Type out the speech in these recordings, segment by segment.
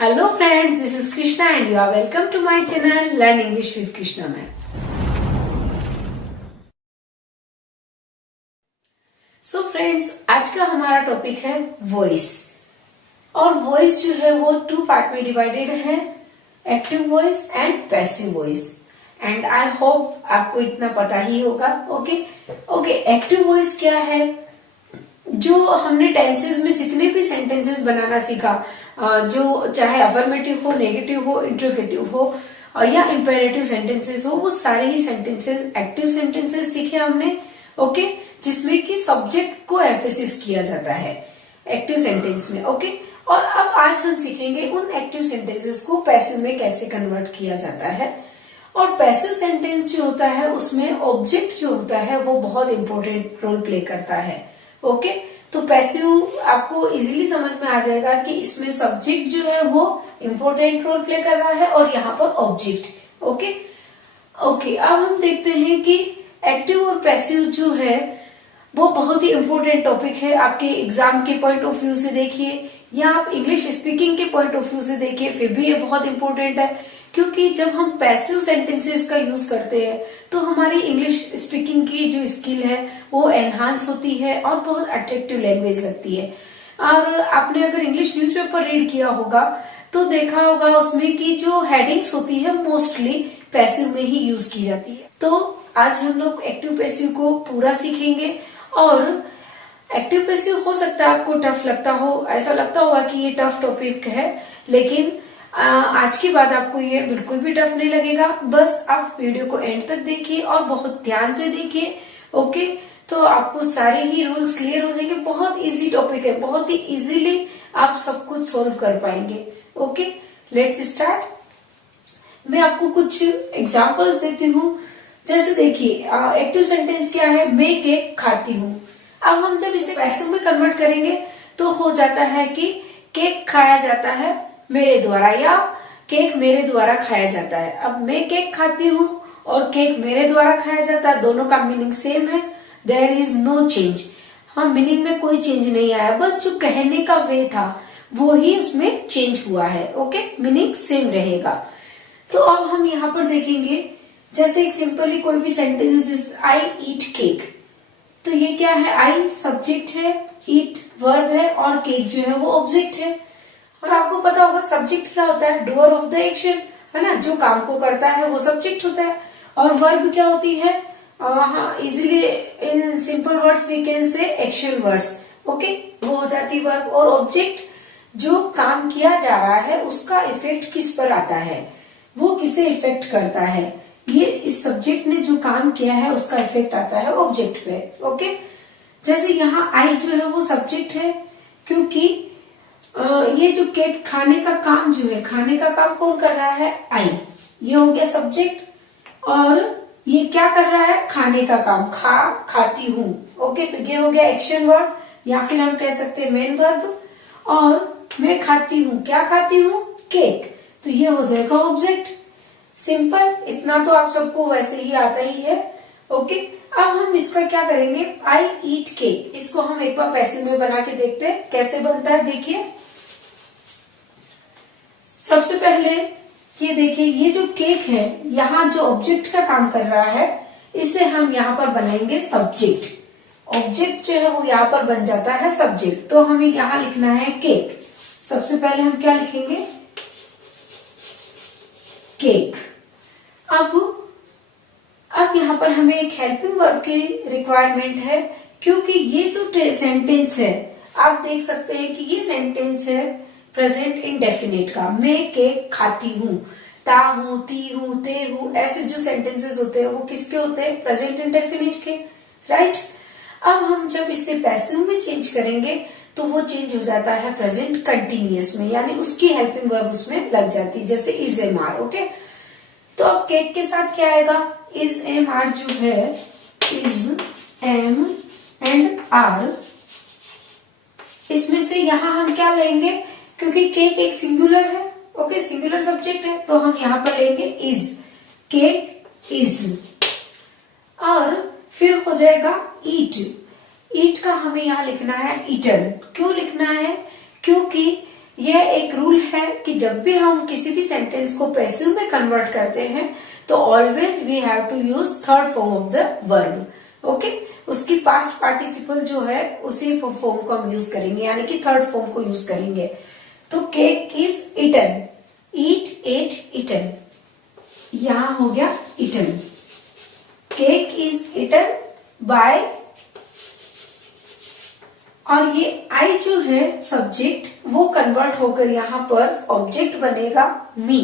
Hello friends, this is Krishna and you are welcome to my channel Learn English with Krishna Ma'am. So friends, आज का हमारा topic है voice और voice जो है वो टू पार्ट में डिवाइडेड है, active voice and passive voice. And I hope आपको इतना पता ही होगा। ओके, एक्टिव वॉइस क्या है? जो हमने टेंसेस में जितने भी सेंटेंसेस बनाना सीखा, जो चाहे अफर्मेटिव हो, नेगेटिव हो, इंट्रोगेटिव हो या इंपेरेटिव सेंटेंसेस हो, वो सारे ही सेंटेंसेस एक्टिव सेंटेंसेस सीखे हमने। ओके, जिसमें कि सब्जेक्ट को एम्फेसिस किया जाता है एक्टिव सेंटेंस में। ओके, और अब आज हम सीखेंगे उन एक्टिव सेंटेंसेस को पैसिव में कैसे कन्वर्ट किया जाता है। और पैसिव सेंटेंस जो होता है उसमें ऑब्जेक्ट जो होता है वो बहुत इंपॉर्टेंट रोल प्ले करता है। ओके, तो पैसिव आपको इजीली समझ में आ जाएगा कि इसमें सब्जेक्ट जो है वो इम्पोर्टेंट रोल प्ले कर रहा है और यहाँ पर ऑब्जेक्ट। ओके, अब हम देखते हैं कि एक्टिव और पैसिव जो है वो बहुत ही इम्पोर्टेंट टॉपिक है। आपके एग्जाम के पॉइंट ऑफ व्यू से देखिए या आप इंग्लिश स्पीकिंग के पॉइंट ऑफ व्यू से देखिए, फिर भी ये बहुत इंपॉर्टेंट है। क्योंकि जब हम पैसिव सेंटेंसेस का यूज करते हैं तो हमारी इंग्लिश स्पीकिंग की जो स्किल है वो एनहांस होती है और बहुत अट्रैक्टिव लैंग्वेज लगती है। और आपने अगर इंग्लिश न्यूज़पेपर रीड किया होगा तो देखा होगा उसमें कि जो हेडिंग्स होती है मोस्टली पैसिव में ही यूज की जाती है। तो आज हम लोग एक्टिव पैसिव को पूरा सीखेंगे। और एक्टिव पैसिव हो सकता है आपको टफ लगता हो, ऐसा लगता होगा कि ये टफ टॉपिक है, लेकिन आज के बाद आपको ये बिल्कुल भी टफ नहीं लगेगा। बस आप वीडियो को एंड तक देखिए और बहुत ध्यान से देखिए। ओके, तो आपको सारे ही रूल्स क्लियर हो जाएंगे। बहुत इजी टॉपिक है, बहुत ही इजीली आप सब कुछ सोल्व कर पाएंगे। Okay, let's start. मैं आपको कुछ एग्जांपल्स देती हूँ। जैसे देखिए, एक्टिव सेंटेंस क्या है? मैं केक खाती हूँ। अब हम जब इसे पैसिव में कन्वर्ट करेंगे तो हो जाता है कि केक खाया जाता है मेरे द्वारा या केक मेरे द्वारा खाया जाता है। अब मैं केक खाती हूँ और केक मेरे द्वारा खाया जाता है, दोनों का मीनिंग सेम है। There is no change. हाँ, मीनिंग में कोई चेंज नहीं आया, बस जो कहने का वे था वो ही उसमें चेंज हुआ है। ओके, मीनिंग सेम रहेगा। तो अब हम यहाँ पर देखेंगे, जैसे एक सिंपली कोई भी सेंटेंस, आई ईट केक, तो ये क्या है? आई सब्जेक्ट है, ईट वर्ब है और केक जो है वो ऑब्जेक्ट है। और आपको पता होगा सब्जेक्ट क्या होता है? डूअर ऑफ द एक्शन, है ना? जो काम को करता है वो सब्जेक्ट होता है। और वर्ब क्या होती है? Easily in simple words we can say action words. Okay, वो हो जाती वर्ब। और ऑब्जेक्ट जो काम किया जा रहा है उसका इफेक्ट किस पर आता है, वो किसे इफेक्ट करता है, ये इस सब्जेक्ट ने जो काम किया है उसका इफेक्ट आता है ऑब्जेक्ट पे। ओके, जैसे यहाँ आई जो है वो सब्जेक्ट है, क्योंकि ये जो केक खाने का काम जो है, खाने का काम कौन कर रहा है? आई। ये हो गया सब्जेक्ट। और ये क्या कर रहा है? खाने का काम, खाती हूँ। ओके, तो ये हो गया एक्शन वर्ड या फिर हम कह सकते हैं मेन वर्ब। और मैं खाती हूँ, क्या खाती हूँ? केक, तो ये हो जाएगा ऑब्जेक्ट। सिंपल, इतना तो आप सबको वैसे ही आता ही है। ओके, अब हम इसका क्या करेंगे? आई ईट केक, इसको हम एक बार पैसिव में बना के देखते हैं कैसे बनता है। देखिए, सबसे पहले ये देखिए, ये जो केक है यहाँ जो ऑब्जेक्ट का काम कर रहा है, इसे हम यहाँ पर बनाएंगे सब्जेक्ट। ऑब्जेक्ट जो है वो यहाँ पर बन जाता है सब्जेक्ट। तो हमें यहाँ लिखना है केक। सबसे पहले हम क्या लिखेंगे? केक। अब यहाँ पर हमें एक हेल्पिंग वर्ब की रिक्वायरमेंट है, क्योंकि ये जो सेंटेंस है आप देख सकते हैं कि ये सेंटेंस है प्रेजेंट इंडेफिनिट का। मैं केक खाती हूँ, ता हूँ, ती हूँ, ते हूँ, ऐसे जो सेंटेंसेस होते हैं वो किसके होते हैं? प्रेजेंट इंडेफिनिट के, राइट। अब हम जब इसे पैसिव में चेंज करेंगे तो वो चेंज हो जाता है प्रेजेंट कंटिन्यूअस में, यानी उसकी हेल्पिंग वर्ब उसमें लग जाती है, जैसे इज एम आर। ओके, तो अब केक के साथ क्या आएगा? इज एम आर जो है, इज एम एंड आर, इसमें से यहाँ हम क्या लेंगे? क्योंकि केक एक सिंगुलर है, ओके, सिंगुलर सब्जेक्ट है, तो हम यहाँ पर लेंगे इज, केक इज। और फिर हो जाएगा ईट। ईट का हमें यहाँ लिखना है ईटन। क्यों लिखना है? क्योंकि यह एक रूल है कि जब भी हम किसी भी सेंटेंस को पैसिव में कन्वर्ट करते हैं तो always we have to use third form of the verb. Okay, उसकी पास्ट पार्टिसिपल जो है उसी फॉर्म को हम यूज करेंगे, यानी कि थर्ड फॉर्म को यूज करेंगे। तो cake is eaten, eat, ate, eaten, यहां हो गया eaten. Cake is eaten by, और ये आई जो है सब्जेक्ट वो कन्वर्ट होकर यहाँ पर ऑब्जेक्ट बनेगा मी।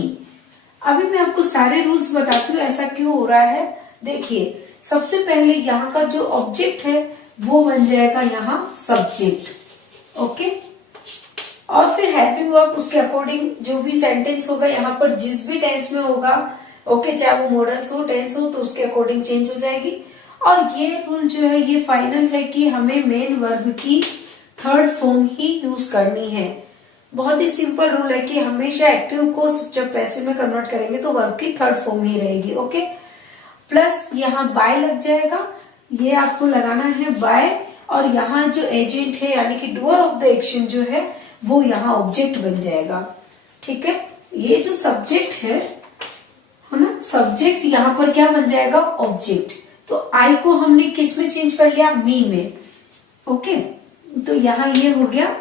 अभी मैं आपको सारे रूल्स बताती हूँ ऐसा क्यों हो रहा है। देखिए, सबसे पहले यहाँ का जो ऑब्जेक्ट है वो बन जाएगा यहाँ सब्जेक्ट। ओके, और फिर हेल्पिंग वर्ब उसके अकॉर्डिंग जो भी सेंटेंस होगा यहाँ पर जिस भी टेंस में होगा, ओके, चाहे वो मॉडल्स हो, टेंस हो, तो उसके अकॉर्डिंग चेंज हो जाएगी। और ये रूल जो है ये फाइनल है कि हमें मेन वर्ब की थर्ड फॉर्म ही यूज करनी है। बहुत ही सिंपल रूल है कि हमेशा एक्टिव को जब पैसिव में कन्वर्ट करेंगे तो वर्ब की थर्ड फॉर्म ही रहेगी। ओके, प्लस यहाँ बाय लग जाएगा, ये आपको लगाना है बाय, और यहाँ जो एजेंट है यानी कि डूअर ऑफ द एक्शन जो है वो यहाँ ऑब्जेक्ट बन जाएगा। ठीक है, ये जो सब्जेक्ट है ना, सब्जेक्ट यहाँ पर क्या बन जाएगा, ऑब्जेक्ट। तो आई को हमने किस में चेंज कर लिया, मी में। ओके, तो यहाँ ये हो गया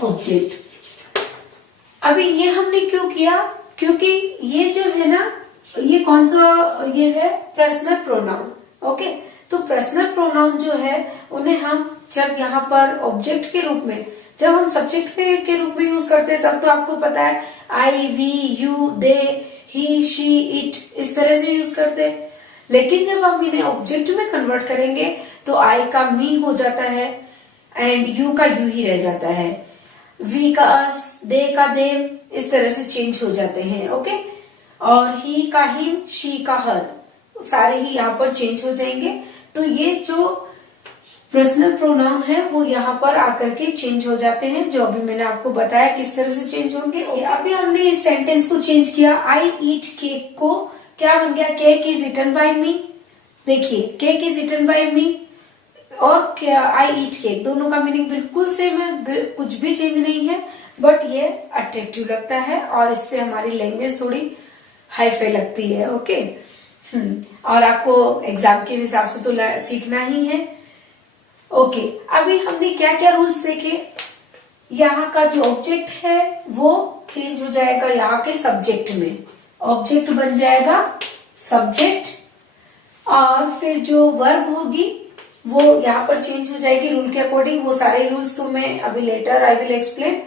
ऑब्जेक्ट। अभी ये हमने क्यों किया, क्योंकि ये जो है ना, ये कौन सा ये है, पर्सनल प्रोनाउन। ओके, तो पर्सनल प्रोनाउन जो है उन्हें हम जब यहाँ पर ऑब्जेक्ट के रूप में, जब हम सब्जेक्ट के रूप में यूज करते हैं तब तो आपको पता है I, we, you, they, he, she, it, इस तरह से यूज करते हैं। लेकिन जब हम इन्हें ऑब्जेक्ट में कन्वर्ट करेंगे तो आई का मी हो जाता है एंड यू का यू ही रह जाता है, वी का अस, दे का देम, इस तरह से चेंज हो जाते हैं। ओके, और ही का हिम, शी का हर, सारे ही यहाँ पर चेंज हो जाएंगे। तो ये जो पर्सनल प्रोनाउन है वो यहाँ पर आकर के चेंज हो जाते हैं, जो अभी मैंने आपको बताया किस तरह से चेंज होंगे। अभी हमने इस सेंटेंस को चेंज किया, आई ईट केक को क्या बन गया, केक इज इटन बाय मी। देखिए, केक इज इटन बाय मी और क्या आई ईट केक, दोनों का मीनिंग बिल्कुल सेम है, कुछ भी चेंज नहीं है, बट ये अट्रैक्टिव लगता है और इससे हमारी लैंग्वेज थोड़ी हाईफाई लगती है। ओके, और आपको एग्जाम के हिसाब से तो सीखना ही है। ओके, अभी हमने क्या क्या रूल्स देखे, यहाँ का जो ऑब्जेक्ट है वो चेंज हो जाएगा यहाँ के सब्जेक्ट में, ऑब्जेक्ट बन जाएगा सब्जेक्ट, और फिर जो वर्ब होगी वो यहाँ पर चेंज हो जाएगी रूल के अकॉर्डिंग। वो सारे रूल्स तो मैं अभी लेटर आई विल एक्सप्लेन।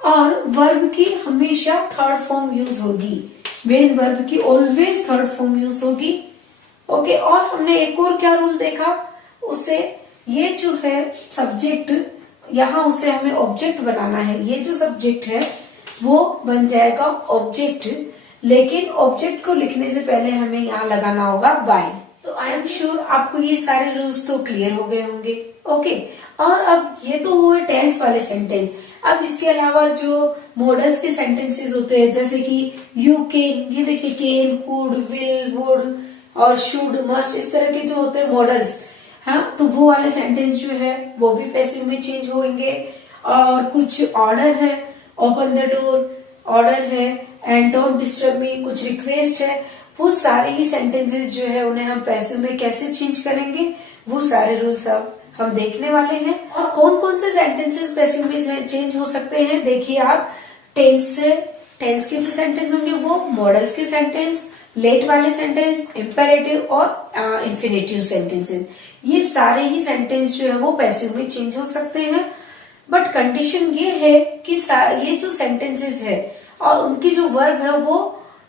और वर्ब की हमेशा थर्ड फॉर्म यूज होगी, मेन वर्ब की ऑलवेज थर्ड फॉर्म यूज होगी। ओके, और हमने एक और क्या रूल देखा, उससे ये जो है सब्जेक्ट, यहाँ उसे हमें ऑब्जेक्ट बनाना है, ये जो सब्जेक्ट है वो बन जाएगा ऑब्जेक्ट, लेकिन ऑब्जेक्ट को लिखने से पहले हमें यहाँ लगाना होगा बाय। तो आई एम श्योर आपको ये सारे रूल्स तो क्लियर हो गए होंगे। ओके, और अब ये तो हुए टेंस वाले सेंटेंस। अब इसके अलावा जो मॉडल्स के सेंटेंसेस होते हैं, जैसे कि यू कैन, ये देखिए कैन, कुड, विल, वुड और शुड, मस्ट, इस तरह के जो होते हैं मॉडल्स, हाँ, तो वो वाले सेंटेंस जो है वो भी पैसिव में चेंज होंगे। और कुछ ऑर्डर है, ओपन द डोर ऑर्डर है, एंड डोंट डिस्टर्ब मी कुछ रिक्वेस्ट है, वो सारे ही सेंटेंसेस जो है उन्हें हम पैसिव में कैसे चेंज करेंगे, वो सारे रूल्स अब हम देखने वाले हैं। और कौन कौन से सेंटेंसेस पैसिव में चेंज हो सकते हैं, देखिए आप, टेंस के जो सेंटेंस होंगे वो मॉडल्स के सेंटेंस, लेट वाले सेंटेंस, इम्पेरेटिव और इंफिनिटिव सेंटेंसेस, ये सारे ही सेंटेंस जो है वो पैसिव में चेंज हो सकते हैं। बट कंडीशन ये है कि ये जो सेंटेंसेस है और उनकी जो वर्ब है वो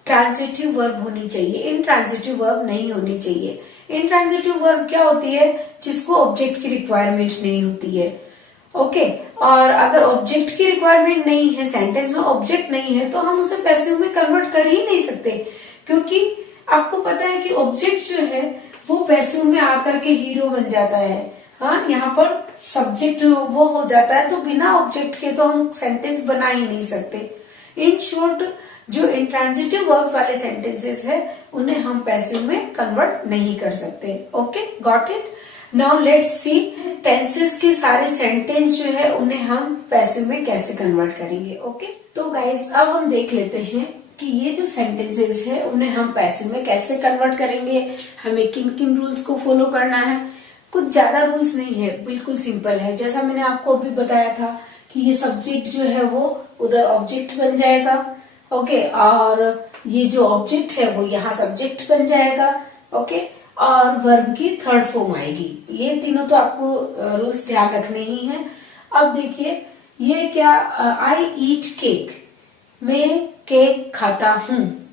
ट्रांजिटिव वर्ब होनी चाहिए, इनट्रांजिटिव वर्ब नहीं होनी चाहिए। इनट्रांजिटिव वर्ब क्या होती है, जिसको ऑब्जेक्ट की रिक्वायरमेंट नहीं होती है। ओके, और अगर ऑब्जेक्ट की रिक्वायरमेंट नहीं है, सेंटेंस में ऑब्जेक्ट नहीं है, तो हम उसे पैसिव में कन्वर्ट कर ही नहीं सकते, क्योंकि आपको पता है कि ऑब्जेक्ट जो है वो पैसिव में आकर के हीरो बन जाता है। हाँ, यहाँ पर सब्जेक्ट वो हो जाता है, तो बिना ऑब्जेक्ट के तो हम सेंटेंस बना ही नहीं सकते। इन शॉर्ट, जो इंट्रांजिटिव वर्ब वाले सेंटेंसेस है उन्हें हम पैसिव में कन्वर्ट नहीं कर सकते। Okay, got it. Now let's see tenses के सारे सेंटेंस जो है उन्हें हम पैसिव में कैसे कन्वर्ट करेंगे। ओके, तो गाइस अब हम देख लेते हैं कि ये जो सेंटेंसेस है उन्हें हम पैसिव में कैसे कन्वर्ट करेंगे, हमें किन किन रूल्स को फॉलो करना है। कुछ ज्यादा रूल्स नहीं है, बिल्कुल सिंपल है। जैसा मैंने आपको अभी बताया था कि ये सब्जेक्ट जो है वो उधर ऑब्जेक्ट बन जाएगा। ओके, और ये जो ऑब्जेक्ट है वो यहाँ सब्जेक्ट बन जाएगा। ओके, और वर्ब की थर्ड फॉर्म आएगी। ये तीनों तो आपको रूल्स ध्यान रखने ही हैं। अब देखिए ये क्या, आई ईट केक, मैं केक खाता हूँ।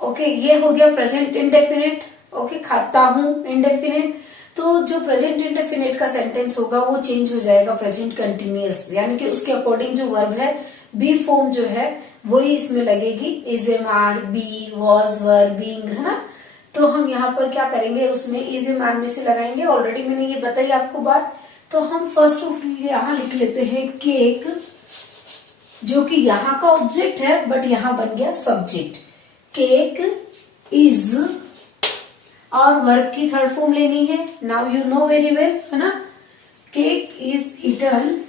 ओके, ये हो गया प्रेजेंट इंडेफिनिट। ओके, खाता हूँ इंडेफिनिट। तो जो प्रेजेंट इंडेफिनिट का सेंटेंस होगा वो चेंज हो जाएगा प्रेजेंट कंटिन्यूअस, यानी कि उसके अकॉर्डिंग जो वर्ब है बी फॉर्म जो है वही इसमें लगेगी। Is am are, be, was, were, being, है ना। तो हम यहाँ पर क्या करेंगे, उसमें इज एम आर में से लगाएंगे। ऑलरेडी मैंने ये बताई आपको बात। तो हम फर्स्ट ऑफ यहाँ लिख लेते हैं केक, जो कि यहाँ का ऑब्जेक्ट है बट यहाँ बन गया सब्जेक्ट। केक इज, और वर्ब की थर्ड फॉर्म लेनी है। Now you know very well, है ना। केक इज ईटन,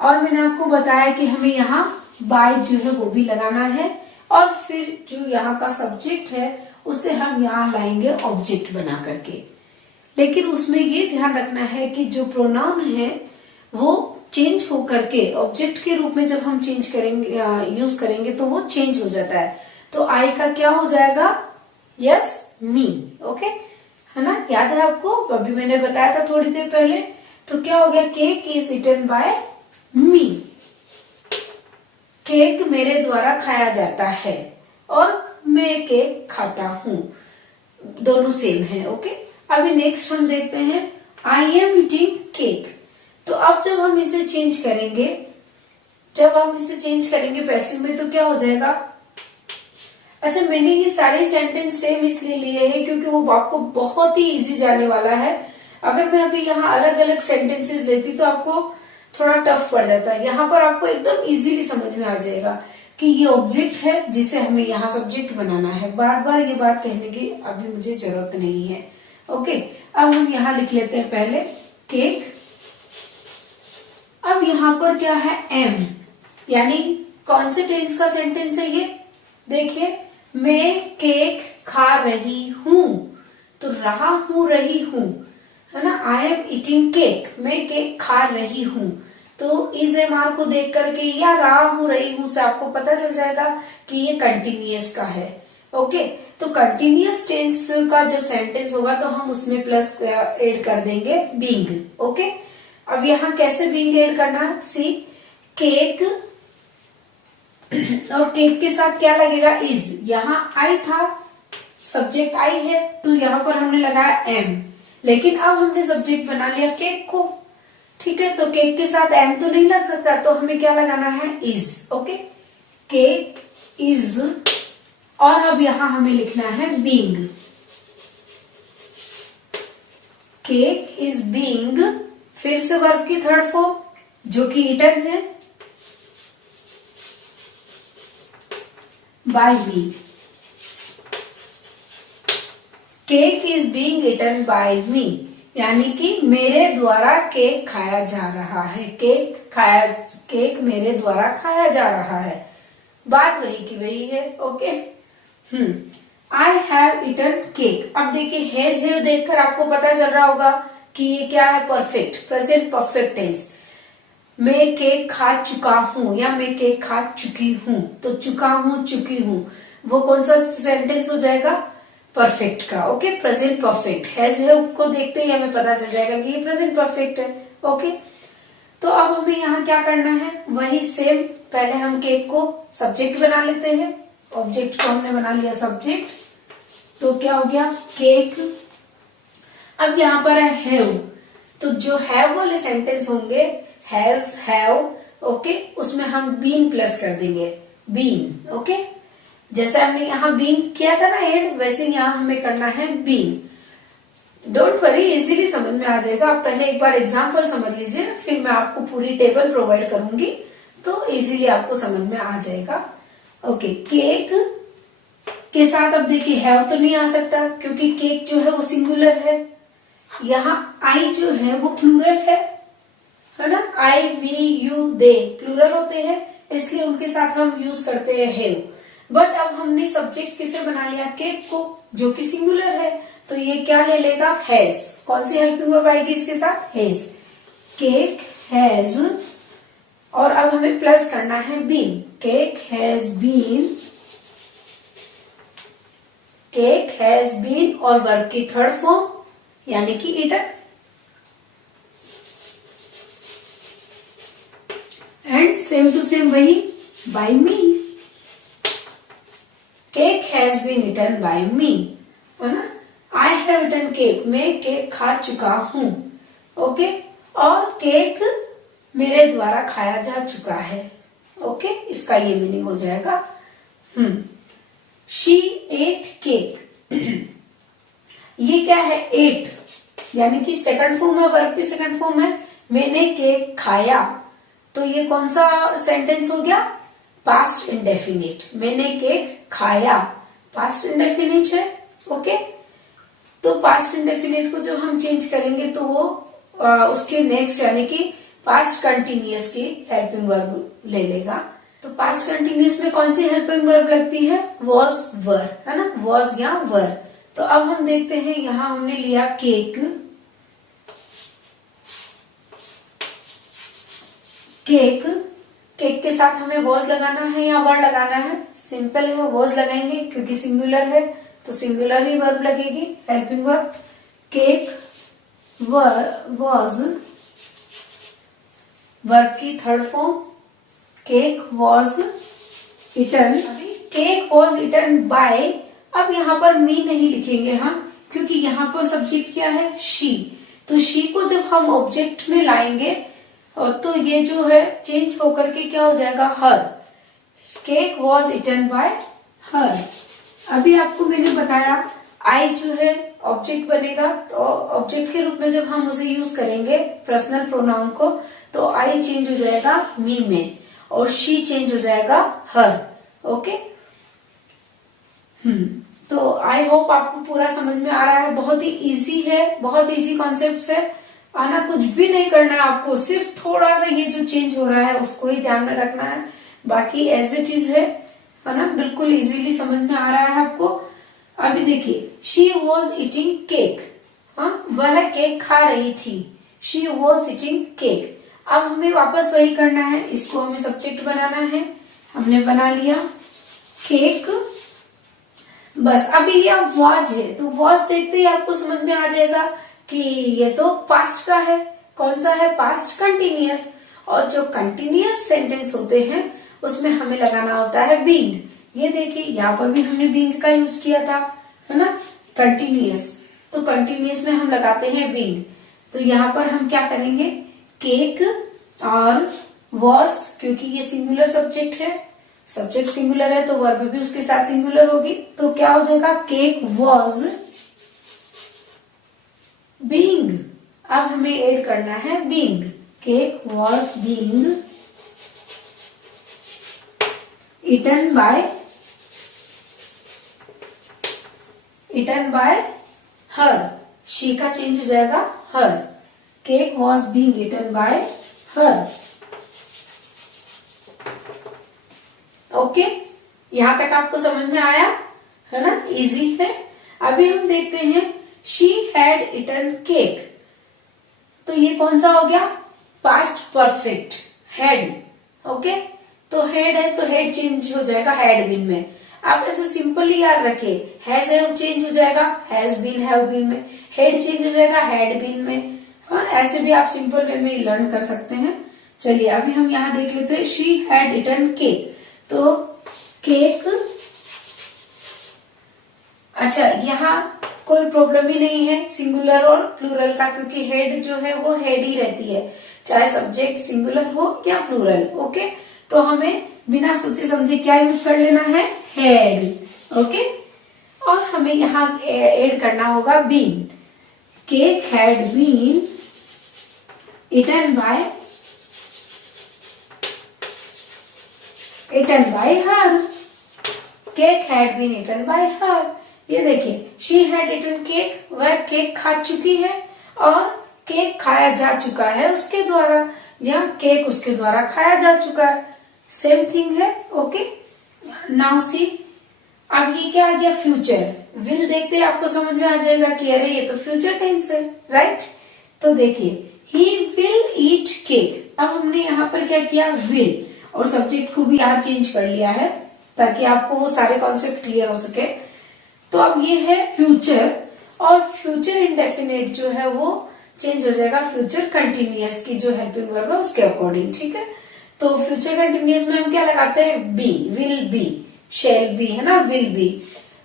और मैंने आपको बताया कि हमें यहाँ बाय जो है वो भी लगाना है, और फिर जो यहाँ का सब्जेक्ट है उसे हम यहाँ लाएंगे ऑब्जेक्ट बना करके। लेकिन उसमें ये ध्यान रखना है कि जो प्रोनाउन है वो चेंज हो करके ऑब्जेक्ट के रूप में जब हम चेंज करेंगे, यूज करेंगे तो वो चेंज हो जाता है। तो आई का क्या हो जाएगा, यस, मी। ओके, है ना, याद है आपको, अभी मैंने बताया था थोड़ी देर पहले। तो क्या हो गया, cake is eaten by me, cake मेरे द्वारा खाया जाता है, और मैं केक खाता हूँ, दोनों सेम है। ओके, अभी नेक्स्ट हम देखते हैं आई एम ईटिंग केक। तो अब जब हम इसे चेंज करेंगे, पैसिव में, तो क्या हो जाएगा। अच्छा, मैंने ये सारे सेंटेंस सेम इसलिए लिए हैं क्योंकि वो आपको बहुत ही इजी जाने वाला है। अगर मैं अभी यहाँ अलग अलग सेंटेंसेस लेती तो आपको थोड़ा टफ पड़ जाता है। यहाँ पर आपको एकदम इजीली समझ में आ जाएगा कि ये ऑब्जेक्ट है जिसे हमें यहाँ सब्जेक्ट बनाना है। बार बार ये बात कहने की अभी मुझे जरूरत नहीं है। ओके, अब हम यहाँ लिख लेते हैं पहले केक। अब यहाँ पर क्या है, एम, यानी कौन से टेंस का सेंटेंस है ये, देखिए, मैं केक खा रही हूँ, तो रहा हूँ, रही हूँ, है ना। आई एम ईटिंग केक, मैं केक खा रही हूँ। तो इज एम आर को देख करके या रहा हूँ, रही हूँ से आपको पता चल जाएगा कि ये कंटिन्यूअस का है। ओके, तो कंटिन्यूअस टेंस का जब सेंटेंस होगा तो हम उसमें प्लस ऐड कर देंगे बीइंग। ओके, अब यहाँ कैसे बीइंग ऐड करना, सी, केक, और केक के साथ क्या लगेगा, इज। यहाँ आई था, सब्जेक्ट आई है, तो यहाँ पर हमने लगाया एम। लेकिन अब हमने सब्जेक्ट बना लिया केक को, ठीक है। तो केक के साथ एम तो नहीं लग सकता, तो हमें क्या लगाना है, इज। ओके, केक इज, और अब यहाँ हमें लिखना है बीइंग। केक इज बीइंग, फिर से वर्ब की थर्ड फॉर्म जो कि ईटन है, by me. Cake is being eaten by me, यानी कि मेरे द्वारा केक खाया जा रहा है। केक मेरे द्वारा खाया जा रहा है, बात वही की वही है। Okay, I have eaten cake. अब देखिए हैज है, देखकर आपको पता चल रहा होगा कि ये क्या है, परफेक्ट, प्रेजेंट परफेक्ट टेंस। मैं केक खा चुका हूँ या मैं केक खा चुकी हूँ, तो चुका हूँ, चुकी हूँ, वो कौन सा सेंटेंस हो जाएगा, परफेक्ट का। Okay, present perfect. हैज है को देखते ही हमें पता चल जाएगा कि ये प्रेजेंट परफेक्ट है। ओके, तो अब हमें यहाँ क्या करना है, वही सेम, पहले हम केक को सब्जेक्ट बना लेते हैं। ऑब्जेक्ट को हमने बना लिया सब्जेक्ट, तो क्या हो गया, केक। अब यहाँ पर है हैव, तो जो हैव वाले सेंटेंस होंगे, हैज, हैव, ओके, उसमें हम बीन प्लस कर देंगे, बीन। ओके, जैसे हमने यहाँ बीन किया था ना ऐड, वैसे यहाँ हमें करना है बीन। डोंट वरी, इजीली समझ में आ जाएगा। आप पहले एक बार एग्जाम्पल समझ लीजिए, फिर मैं आपको पूरी टेबल प्रोवाइड करूंगी, तो इजीली आपको समझ में आ जाएगा। ओके, केक के साथ अब देखिए हैव तो नहीं आ सकता क्योंकि केक जो है वो सिंगुलर है। यहाँ आई जो है वो प्लूरल है ना, आई वी यू दे प्लूरल होते हैं, इसलिए उनके साथ हम यूज करते हैं हैव। बट अब हमने सब्जेक्ट किसे बना लिया, केक को, जो कि सिंगुलर है, तो ये क्या ले लेगा, हैज। कौन सी हेल्पिंग वर्ब आएगी इसके साथ, हैज। केक हैज, और अब हमें प्लस करना है been, cake has been, cake has been, और वर्ब की थर्ड फॉर्म यानी कि eaten. And same to same वही by me, cake has been eaten by me, है ना। आई हैव ईटन केक, मैं केक खा चुका हूं, ओके। और केक मेरे द्वारा खाया जा चुका है, ओके, इसका ये मीनिंग हो जाएगा। शी एट केक, ये क्या है, एट, यानी कि सेकंड फॉर्म है, वर्ब की सेकंड फॉर्म है। मैंने केक खाया, तो ये कौन सा सेंटेंस हो गया, पास्ट इंडेफिनिट। मैंने केक खाया, पास्ट इंडेफिनिट है, ओके। तो पास्ट इंडेफिनिट को जब हम चेंज करेंगे तो वो उसके नेक्स्ट यानी कि पास्ट कंटिन्यूअस की हेल्पिंग वर्ब ले लेगा। तो पास्ट कंटिन्यूअस में कौन सी हेल्पिंग वर्ब लगती है, वॉज वर, है ना, वॉज या वर। तो अब हम देखते हैं, यहां हमने लिया केक, केक, केक के साथ हमें वॉज लगाना है या वर लगाना है, सिंपल है, वॉज लगाएंगे क्योंकि सिंगुलर है, तो सिंगुलर ही वर्ब लगेगी, helping verb. Cake was, verb की third form, cake was eaten, cake was eaten by. अब यहाँ पर मी नहीं लिखेंगे हम, क्योंकि यहाँ पर सब्जेक्ट क्या है, शी। तो शी को जब हम ऑब्जेक्ट में लाएंगे तो ये जो है चेंज होकर के क्या हो जाएगा, her. Cake was eaten by her. अभी आपको मैंने बताया आई जो है ऑब्जेक्ट बनेगा, तो ऑब्जेक्ट के रूप में जब हम उसे यूज करेंगे पर्सनल प्रोनाउन को, तो आई चेंज हो जाएगा मी में, और शी चेंज हो जाएगा हर, ओके। तो आई होप आपको पूरा समझ में आ रहा है। बहुत ही इजी है, बहुत इजी कॉन्सेप्ट है, आना कुछ भी नहीं करना है आपको, सिर्फ थोड़ा सा ये जो चेंज हो रहा है उसको ही ध्यान में रखना है, बाकी एज इट इज है ना, बिल्कुल इजीली समझ में आ रहा है आपको। अभी देखिए, शी वॉज ईटिंग केक, हाँ, वह केक खा रही थी, शी वॉज ईटिंग केक। अब हमें वापस वही करना है, इसको हमें सब्जेक्ट बनाना है, हमने बना लिया केक, बस। अभी ये अब वॉज है, तो वॉज देखते ही आपको समझ में आ जाएगा कि ये तो पास्ट का है। कौन सा है, पास्ट कंटिन्यूअस। और जो कंटिन्यूअस सेंटेंस होते हैं उसमें हमें लगाना होता है बीइंग। ये देखिए यहाँ पर भी हमने बीइंग का यूज किया था, है ना, कंटिन्यूअस। तो कंटिन्यूअस में हम लगाते हैं बीइंग। तो यहाँ पर हम क्या करेंगे, केक और वॉज, क्योंकि ये सिंगुलर सब्जेक्ट है, सब्जेक्ट सिंगुलर है तो वर्ब भी उसके साथ सिंगुलर होगी, तो क्या हो जाएगा, केक वॉज बीइंग। अब हमें ऐड करना है being, cake was being eaten by her. She का चेंज हो जाएगा her, cake was being eaten by her, okay. यहां तक आपको समझ में आया है ना, इजी है। अभी हम देखते हैं शी हैड ईटन केक, तो ये कौन सा हो गया, पास्ट परफेक्ट, हैड, ओके। तो हेड है तो हेड चेंज हो जाएगा हैड बीन में। आप ऐसे सिंपली याद रखिए, हैज हैव चेंज हो जाएगा हैज बीन हैव बीन में, हेड चेंज हो जाएगा हैड बीन में, हाँ, ऐसे भी आप सिंपल वे में लर्न कर सकते हैं। चलिए अभी हम यहाँ देख लेते हैं, शी हैड ईटन केक, तो केक, अच्छा यहाँ कोई प्रॉब्लम ही नहीं है सिंगुलर और प्लूरल का, क्योंकि हेड जो है वो हेड ही रहती है, चाहे सब्जेक्ट सिंगुलर हो या प्लूरल, ओके। तो हमें बिना सोचे समझे क्या यूज कर लेना है, हेड, ओके। और हमें यहाँ ऐड करना होगा been, cake had been eaten by her, cake had been eaten by her. ये देखिए, शी हैड ईटन केक, वह केक खा चुकी है और केक खाया जा चुका है उसके द्वारा, या केक उसके द्वारा खाया जा चुका है, सेम थिंग है। ओके, नाउ सी, अब ये क्या आ गया, फ्यूचर। विल देखते ही आपको समझ में आ जाएगा कि अरे ये तो फ्यूचर टेंस है, राइट। तो देखिए, ही विल ईट केक। अब हमने यहाँ पर क्या किया, विल, और सब्जेक्ट को भी यहाँ चेंज कर लिया है ताकि आपको वो सारे कॉन्सेप्ट क्लियर हो सके। तो अब ये है फ्यूचर, और फ्यूचर इंडेफिनेट जो है वो चेंज हो जाएगा फ्यूचर कंटिन्यूअस की जो हेल्पिंग वर्ब है उसके अकॉर्डिंग, ठीक है। तो फ्यूचर कंटिन्यूअस में हम क्या लगाते हैं, be, will be, shall be, है ना, विल बी।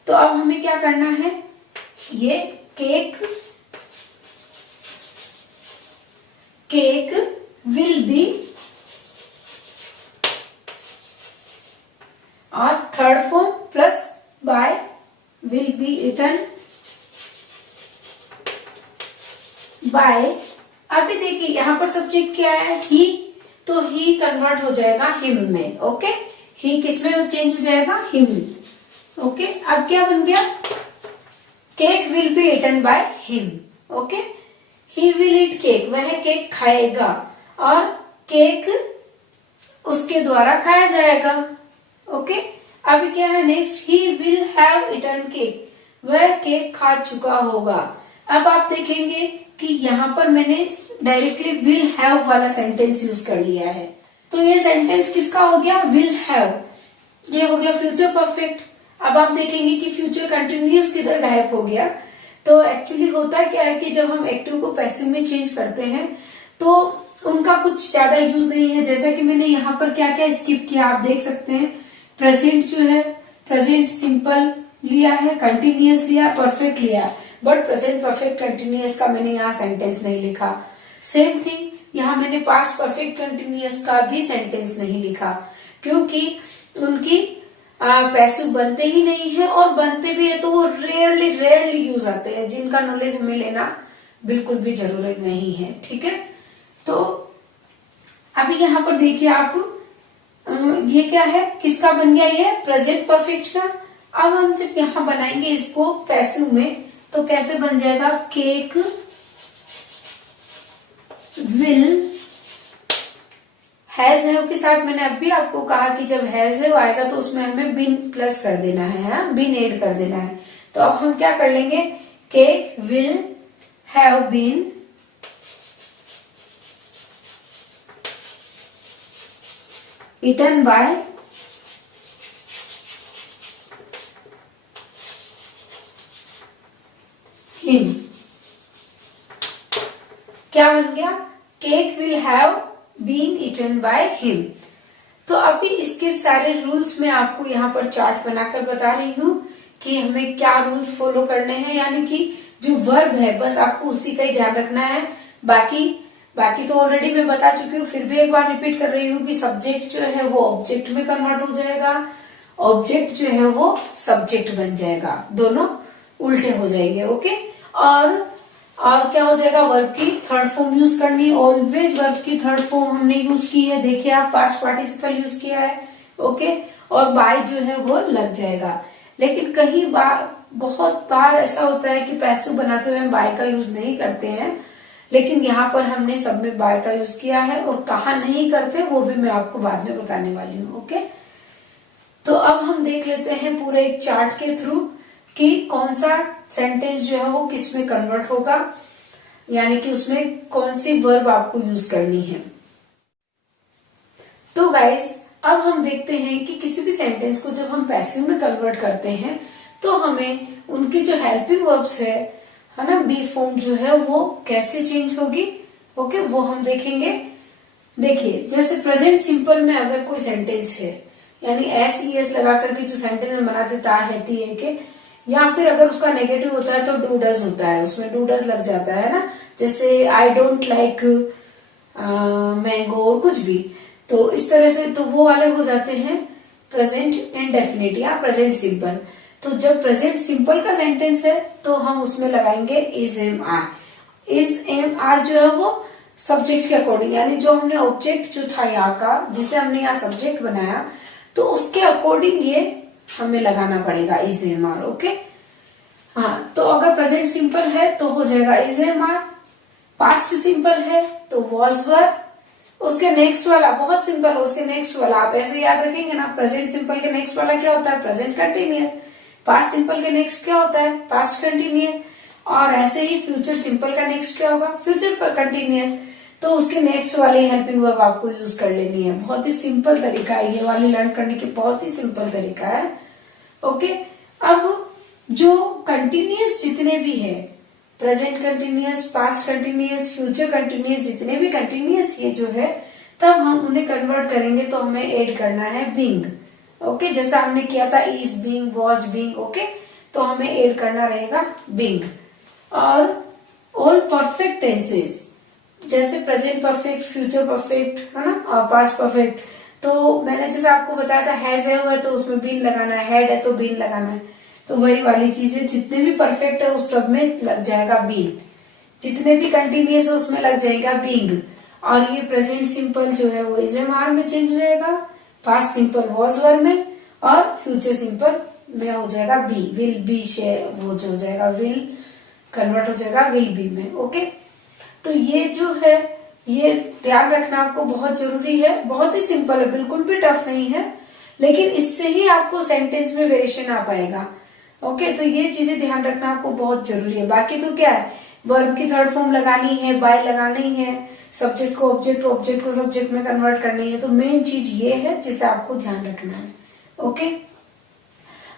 तो अब हमें क्या करना है, ये केक विल बी, और third form plus by, will be eaten by. अभी देखिए यहाँ पर सब्जेक्ट क्या है, ही, तो ही कन्वर्ट हो जाएगा हिम में। ओके, ही किस में चेंज हो जाएगा, हिम। ओके, अब क्या बन गया, cake will be eaten by him. Okay, he will eat cake, वह केक खाएगा और केक उसके द्वारा खाया जाएगा। ओके, अभी क्या है next, he will have eaten cake, वह केक खा चुका होगा। अब आप देखेंगे कि यहाँ पर मैंने डायरेक्टली विल हैव वाला सेंटेंस यूज कर लिया है। तो ये सेंटेंस किसका हो गया, विल हैव, ये हो गया फ्यूचर परफेक्ट। अब आप देखेंगे कि फ्यूचर कंटिन्यूअस किधर गायब हो गया। तो एक्चुअली होता क्या है कि जब हम एक्टिव को पैसिव में चेंज करते हैं तो उनका कुछ ज्यादा यूज नहीं है। जैसा कि मैंने यहाँ पर क्या क्या स्किप किया आप देख सकते हैं। प्रेजेंट जो है, प्रेजेंट सिंपल लिया है, कंटिन्यूअस लिया, परफेक्ट लिया, बट प्रेजेंट परफेक्ट कंटिन्यूअस का मैंने यहाँ सेंटेंस नहीं लिखा। सेम थिंग यहाँ मैंने पास्ट परफेक्ट कंटिन्यूअस का भी सेंटेंस नहीं लिखा, क्योंकि उनकी पैसिव बनते ही नहीं है, और बनते भी है तो वो रेयरली यूज आते हैं, जिनका नॉलेज हमें लेना बिल्कुल भी जरूरत नहीं है, ठीक है। तो अभी यहाँ पर देखिए आप, ये क्या है, किसका बन गया, ये प्रेजेंट परफेक्ट का। अब हम जब यहाँ बनाएंगे इसको पैसिव में तो कैसे बन जाएगा, केक विल, हैज हैव के साथ मैंने अभी आपको कहा कि जब हैज हैव आएगा तो उसमें हमें बीन प्लस कर देना है, बीन ऐड कर देना है। तो अब हम क्या कर लेंगे, cake will have been eaten by him. क्या बन गया, cake will have been eaten by him. तो अभी इसके सारे रूल्स मैं आपको यहाँ पर चार्ट बनाकर बता रही हूँ कि हमें क्या रूल्स फॉलो करने हैं, यानी कि जो वर्ब है बस आपको उसी का ही ध्यान रखना है। बाकी तो ऑलरेडी मैं बता चुकी हूँ, फिर भी एक बार रिपीट कर रही हूँ कि सब्जेक्ट जो है वो ऑब्जेक्ट में कन्वर्ट हो जाएगा, ऑब्जेक्ट जो है वो सब्जेक्ट बन जाएगा, दोनों उल्टे हो जाएंगे। ओके, और क्या हो जाएगा, वर्ब की थर्ड फॉर्म यूज करनी, ऑलवेज वर्ब की थर्ड फॉर्म हमने यूज की है, देखिए आप पास्ट पार्टिसिपल यूज किया है। ओके, और बाय जो है वो लग जाएगा। लेकिन कहीं बहुत बार ऐसा होता है कि पैसिव बनाते हुए हम बाय का यूज नहीं करते हैं, लेकिन यहाँ पर हमने सब में बाय का यूज किया है, और कहाँ नहीं करते वो भी मैं आपको बाद में बताने वाली हूँ। ओके, तो अब हम देख लेते हैं पूरे एक चार्ट के थ्रू कि कौन सा सेंटेंस जो है वो किस में कन्वर्ट होगा, यानी कि उसमें कौन सी वर्ब आपको यूज करनी है। तो गाइस, अब हम देखते हैं कि किसी भी सेंटेंस को जब हम पैसिव में कन्वर्ट करते हैं तो हमें उनकी जो हेल्पिंग वर्ब्स है ना, बी फॉर्म जो है वो कैसे चेंज होगी। ओके, वो हम देखेंगे। देखिए, जैसे प्रेजेंट सिंपल में अगर कोई सेंटेंस है, यानी SES लगा करके जो सेंटेंस बना देता है के, या फिर अगर उसका नेगेटिव होता है तो डू डज होता है, उसमें डू डज लग जाता है ना, जैसे आई डोंट लाइक मैंगो और कुछ भी, तो इस तरह से तो वो वाले हो जाते हैं प्रेजेंट इंडेफिनिट या प्रेजेंट सिंपल। तो जब प्रेजेंट सिंपल का सेंटेंस है तो हम उसमें लगाएंगे is am are. Is am are जो है वो सब्जेक्ट के अकॉर्डिंग, यानी जो हमने ऑब्जेक्ट जो था यहाँ का, जिसे हमने यहाँ सब्जेक्ट बनाया, तो उसके अकॉर्डिंग ये हमें लगाना पड़ेगा इज एम आर। ओके, हाँ, तो अगर प्रेजेंट सिंपल है तो हो जाएगा is am are, past simple है तो वॉज वर, उसके नेक्स्ट वाला बहुत सिंपल है, उसके नेक्स्ट वाला आप ऐसे याद रखेंगे ना, प्रेजेंट सिंपल के नेक्स्ट वाला क्या होता है, प्रेजेंट कंटिन्यूअस, पास्ट सिंपल के नेक्स्ट क्या होता है, पास्ट कंटिन्यूअस, और ऐसे ही फ्यूचर सिंपल का नेक्स्ट क्या होगा, फ्यूचर कंटिन्यूअस, तो उसके नेक्स्ट वाली हेल्पिंग वर्ब आपको यूज कर लेनी है। बहुत ही सिंपल तरीका है, ये वाली लर्न करने की बहुत ही सिंपल तरीका है। ओके, अब जो कंटिन्यूअस जितने भी है, present continuous, past continuous, future continuous, जितने भी कंटिन्यूअस ये जो है, तब हम उन्हें कन्वर्ट करेंगे तो हमें ऐड करना है बीइंग। ओके, जैसा हमने किया था is being, was being. Okay, तो हमें ऐड करना रहेगा बीइंग। और ऑल परफेक्ट टेंसेस, जैसे प्रेजेंट परफेक्ट, फ्यूचर परफेक्ट, है ना, और पास्ट परफेक्ट, तो मैंने जैसे आपको बताया था हैज है तो उसमें बीन लगाना है, हैड है तो बीन लगाना है, तो वही वाली चीजें जितने भी परफेक्ट है उस सब में लग जाएगा बीन, जितने भी कंटिन्यूअस है उसमें लग जाएगा बीइंग। और ये प्रेजेंट सिंपल जो है वो इज एम आर में चेंज हो जाएगा, पास्ट सिंपल वॉज वर में, और फ्यूचर सिंपल में हो जाएगा बी, विल बी, वो जो हो जाएगा विल कन्वर्ट हो जाएगा विल बी में। ओके, तो ये जो है ये ध्यान रखना आपको बहुत जरूरी है, बहुत ही सिंपल है, बिल्कुल भी टफ नहीं है, लेकिन इससे ही आपको सेंटेंस में वेरिएशन आ पाएगा। ओके, तो ये चीजें ध्यान रखना आपको बहुत जरूरी है। बाकी तो क्या है, वर्ब की थर्ड फॉर्म लगानी है, बाय लगानी है, सब्जेक्ट को ऑब्जेक्ट, ऑब्जेक्ट को सब्जेक्ट में कन्वर्ट करनी है, तो मेन चीज ये है जिसे आपको ध्यान रखना है। ओके,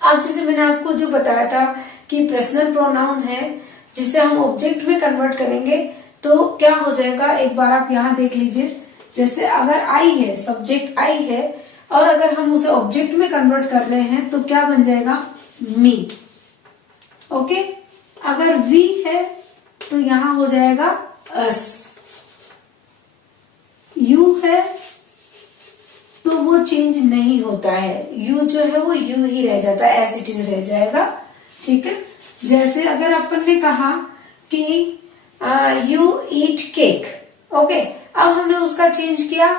अब जैसे मैंने आपको जो बताया था कि पर्सनल प्रोनाउन है जिसे हम ऑब्जेक्ट में कन्वर्ट करेंगे, तो क्या हो जाएगा, एक बार आप यहाँ देख लीजिए। जैसे अगर आई है, सब्जेक्ट आई है, और अगर हम उसे ऑब्जेक्ट में कन्वर्ट कर रहे हैं तो क्या बन जाएगा, मी। ओके, अगर वी है तो यहां हो जाएगा अस, यू है तो वो चेंज नहीं होता है, यू जो है वो यू ही रह जाता है, एज इट इज रह जाएगा। ठीक है, जैसे अगर अपन ने कहा कि यू ईट केक, ओके, अब हमने उसका चेंज किया,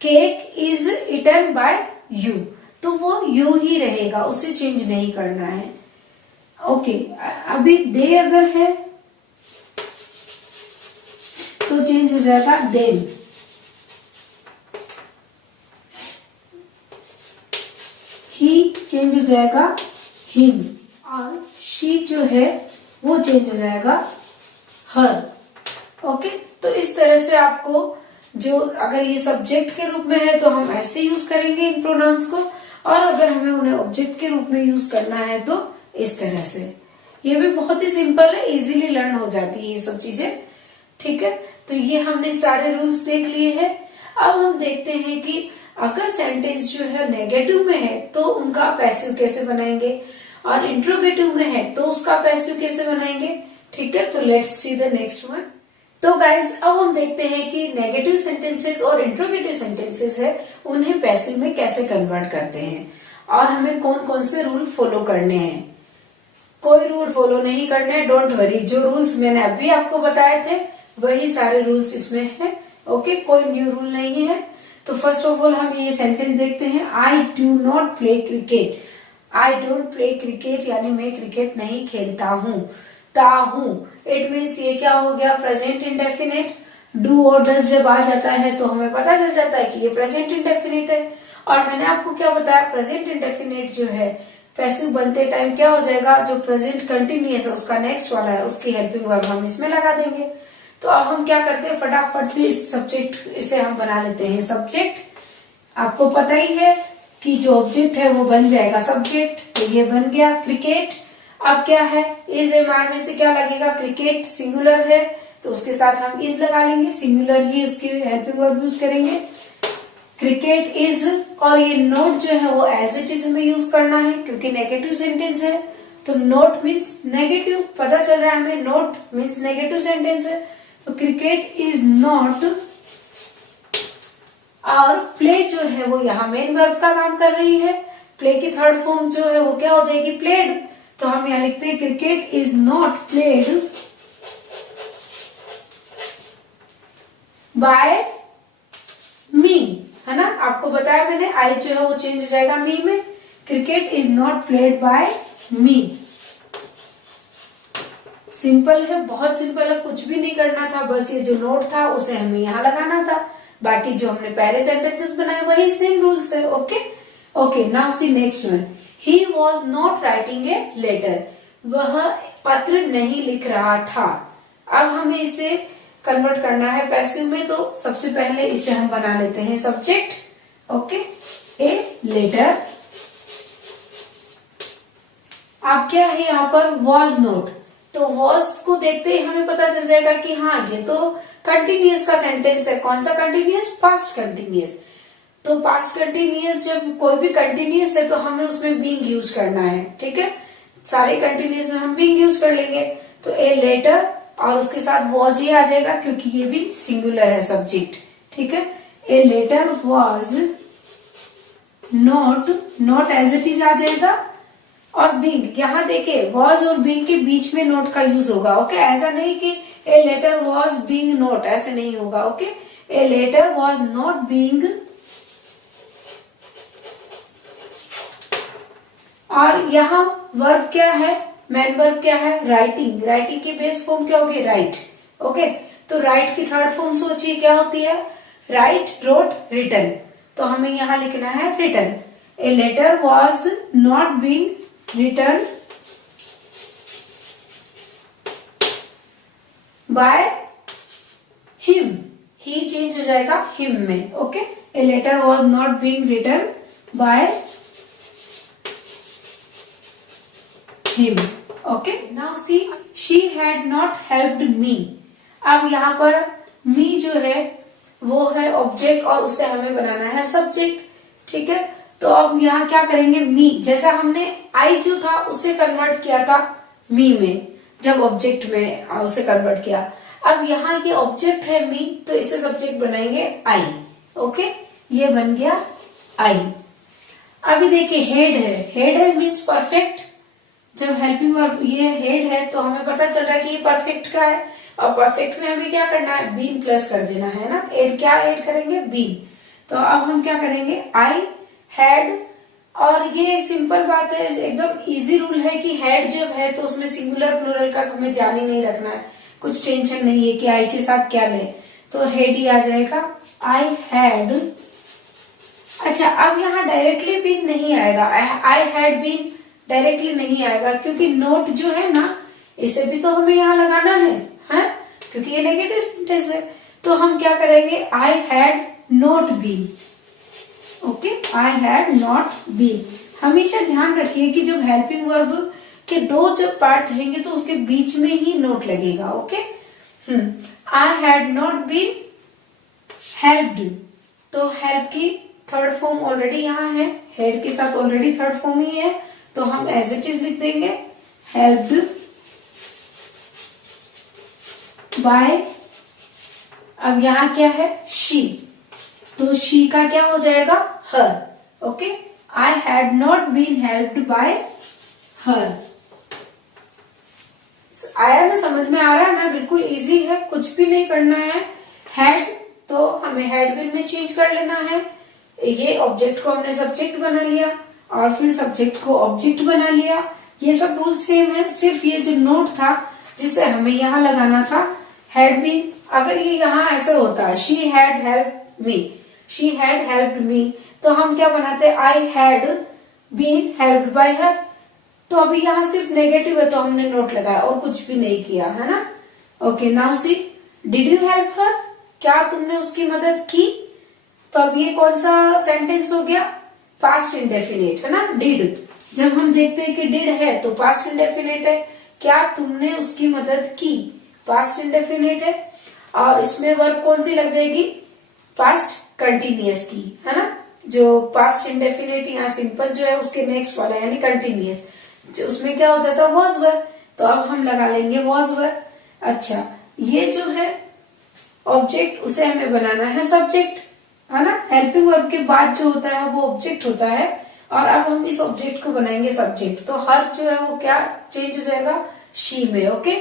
cake is eaten by you, तो वो यू ही रहेगा, उसे चेंज नहीं करना है। ओके, अभी दे अगर है तो चेंज हो जाएगा देम, ही चेंज हो जाएगा हिम, और शी जो है वो चेंज हो जाएगा हर। ओके, तो इस तरह से आपको जो, अगर ये सब्जेक्ट के रूप में है तो हम ऐसे यूज करेंगे इन प्रोनाउंस को, और अगर हमें उन्हें ऑब्जेक्ट के रूप में यूज करना है तो इस तरह से। ये भी बहुत ही सिंपल है, इजीली लर्न हो जाती है ये सब चीजें। ठीक है, तो ये हमने सारे रूल्स देख लिए हैं। अब हम देखते हैं कि अगर सेंटेंस जो है नेगेटिव में है तो उनका पैसिव कैसे बनाएंगे, और इंट्रोगेटिव में है तो उसका पैसिव कैसे बनाएंगे। ठीक है, तो let's see the next one. तो गाइज अब हम देखते हैं कि नेगेटिव सेंटेंसेस और इंट्रोगेटिव सेंटेंसेस है उन्हें पैसिव में कैसे कन्वर्ट करते हैं, और हमें कौन कौन से रूल फॉलो करने हैं। कोई रूल फॉलो नहीं करने हैं, डोंट वरी, जो रूल्स मैंने अभी आपको बताए थे वही सारे रूल्स इसमें है। ओके, कोई न्यू रूल नहीं है। तो फर्स्ट ऑफ ऑल हम ये सेंटेंस देखते हैं, I do not play cricket. I don't play cricket यानी मैं क्रिकेट नहीं खेलता हूँ। ताहू, इट मीन्स ये क्या हो गया, प्रेजेंट इंडेफिनिट। डू और डज जब आ जाता है तो हमें पता चल जाता है कि ये प्रेजेंट इंडेफिनिट है। और मैंने आपको क्या बताया, प्रेजेंट इंडेफिनिट जो है पैसिव बनते टाइम क्या हो जाएगा, जो प्रेजेंट कंटिन्यूअस है उसका नेक्स्ट वाला है उसकी हेल्पिंग वर्ब हम इसमें लगा देंगे। तो अब हम क्या करते हैं, फटाफट से इस सब्जेक्ट इसे हम बना लेते हैं सब्जेक्ट। आपको पता ही है कि जो ऑब्जेक्ट है वो बन जाएगा सब्जेक्ट, तो ये बन गया क्रिकेट। अब क्या है, इज एम आर में से क्या लगेगा, क्रिकेट सिंगुलर है तो उसके साथ हम इज लगा लेंगे, सिंगुलर ही उसकी हेल्पिंग वर्ब यूज करेंगे, क्रिकेट इज। और ये नोट जो है वो एज इट इज हमें यूज करना है क्योंकि नेगेटिव सेंटेंस है, तो नोट मीन्स नेगेटिव, पता चल रहा है हमें, नोट मीन्स नेगेटिव सेंटेंस है, तो क्रिकेट इज नॉट। और प्ले जो है वो यहाँ मेन वर्ब का काम कर रही है, प्ले की थर्ड फॉर्म जो है वो क्या हो जाएगी, प्लेड। तो हम यहाँ लिखते हैं cricket is not played by me, है ना। आपको बताया मैंने, आई जो है वो चेंज हो जाएगा मी में, cricket is not played by me. Simple है, बहुत सिंपल है, कुछ भी नहीं करना था, बस ये जो नोट था उसे हमें यहाँ लगाना था। बाकी जो हमने पहले सेंटेंसेस बनाए वही सेम रूल्स है। Okay okay, now see next one. He was not writing a letter, वह पत्र नहीं लिख रहा था। अब हमें इसे कन्वर्ट करना है पैसिव में, तो सबसे पहले इसे हम बना लेते हैं सब्जेक्ट। Okay, a letter. अब क्या है यहाँ पर, वॉज नोट, तो वॉज को देखते ही हमें पता चल जाएगा कि हाँ ये तो कंटिन्यूअस का सेंटेंस है। कौन सा कंटिन्यूअस, पास्ट कंटिन्यूअस। तो पास्ट कंटिन्यूअस, जब कोई भी कंटिन्यूअस है तो हमें उसमें बीइंग यूज करना है। ठीक है, सारे कंटिन्यूअस में हम बीइंग यूज कर लेंगे। तो ए लेटर और उसके साथ वॉज ये आ जाएगा, क्योंकि ये भी सिंगुलर है सब्जेक्ट। ठीक है, a letter was not, not as it is आ जाएगा, और बीइंग, यहाँ देखिए वॉज और बीइंग के बीच में नोट का यूज होगा। ओके, ऐसा नहीं कि a letter was being note, ऐसे नहीं होगा। Okay, a letter was not being, और यहाँ वर्ब क्या है, मेन वर्ब क्या है, राइटिंग। राइटिंग की बेस फॉर्म क्या होगी, राइट। ओके, तो राइट की थर्ड फॉर्म सोचिए क्या होती है, राइट, रोट, रिटन। तो हमें यहाँ लिखना है written. A letter was not being written by him, he change हो जाएगा हिम में। Okay, a letter was not being written by him. Okay, now see she had not helped me. अब यहाँ पर मी जो है वो है ऑब्जेक्ट और उसे हमें बनाना है सब्जेक्ट। ठीक है, तो अब यहाँ क्या करेंगे, मी, जैसा हमने आई जो था उसे कन्वर्ट किया था मी में, जब ऑब्जेक्ट में उसे कन्वर्ट किया। अब यहाँ ये ऑब्जेक्ट है मी, तो इसे सब्जेक्ट बनाएंगे आई। ओके, ये बन गया आई। अभी देखिए हेड है, हेड है मीन्स परफेक्ट। जब हेल्पिंग वर्ब ये हेड है तो हमें पता चल रहा है कि ये परफेक्ट का है, और परफेक्ट में हमें क्या करना है, बीन प्लस कर देना है ना। एड क्या एड करेंगे, बीन। तो अब हम क्या करेंगे, आई हैड, और ये एक सिंपल बात है, एकदम इजी रूल है कि हेड जब है तो उसमें सिंगुलर प्लूरल का हमें ध्यान ही नहीं रखना है। कुछ टेंशन नहीं है कि आई के साथ क्या ले, तो हेड ही आ जाएगा, आई हैड। अच्छा, अब यहाँ डायरेक्टली बीन नहीं आएगा, आई हैड बीन डायरेक्टली नहीं आएगा, क्योंकि नोट जो है ना इसे भी तो हमें यहाँ लगाना है, क्योंकि ये नेगेटिव सेंटेंस है। तो हम क्या करेंगे, I had not been. Okay, I had not been. हमेशा ध्यान रखिए कि जब हेल्पिंग वर्ब के दो जब पार्ट रहेंगे तो उसके बीच में ही नोट लगेगा। Okay, I had not been helped, तो हेल्प की थर्ड फॉर्म ऑलरेडी यहाँ है, हेड के साथ ऑलरेडी थर्ड फॉर्म ही है, तो हम एज इट इज लिख देंगे, हेल्प्ड बाय। अब यहाँ क्या है, शी, तो शी का क्या हो जाएगा, her. Okay, I had not been helped by her. आया ना, समझ में आ रहा है ना, बिल्कुल इजी है, कुछ भी नहीं करना है। हैड तो हमें हैड बिन में चेंज कर लेना है। ये ऑब्जेक्ट को हमने सब्जेक्ट बना लिया और फिर सब्जेक्ट को ऑब्जेक्ट बना लिया। ये सब रूल सेम है, सिर्फ ये जो नोट था जिसे हमें यहाँ लगाना था, हैड बीन। अगर ये यहाँ ऐसे होता, she had help me, she had helped me, तो हम क्या बनाते, I had been helped by her. तो अभी यहाँ सिर्फ नेगेटिव है तो हमने नोट लगाया और कुछ भी नहीं किया, है ना। Okay, now C, did you help her, क्या तुमने उसकी मदद की। तो अब ये कौन सा सेंटेंस हो गया, पास्ट इंडेफिनिट, है ना। डिड, जब हम देखते हैं कि डिड है तो पास्ट इंडेफिनिट है, क्या तुमने उसकी मदद की, पास्ट इंडेफिनिट है। और इसमें वर्ब कौन सी लग जाएगी, पास्ट कंटिन्यूअस की, है ना। जो पास्ट इंडेफिनिट यहाँ सिंपल जो है उसके नेक्स्ट वाला यानी कंटिन्यूअस, उसमें क्या हो जाता है, वॉज वर। तो अब हम लगा लेंगे वॉज वर। अच्छा, ये जो है ऑब्जेक्ट उसे हमें बनाना है सब्जेक्ट, है ना। हेल्पिंग वर्ब के बाद जो होता है वो ऑब्जेक्ट होता है, और अब हम इस ऑब्जेक्ट को बनाएंगे सब्जेक्ट। तो हर जो है वो क्या चेंज हो जाएगा, शी में। ओके,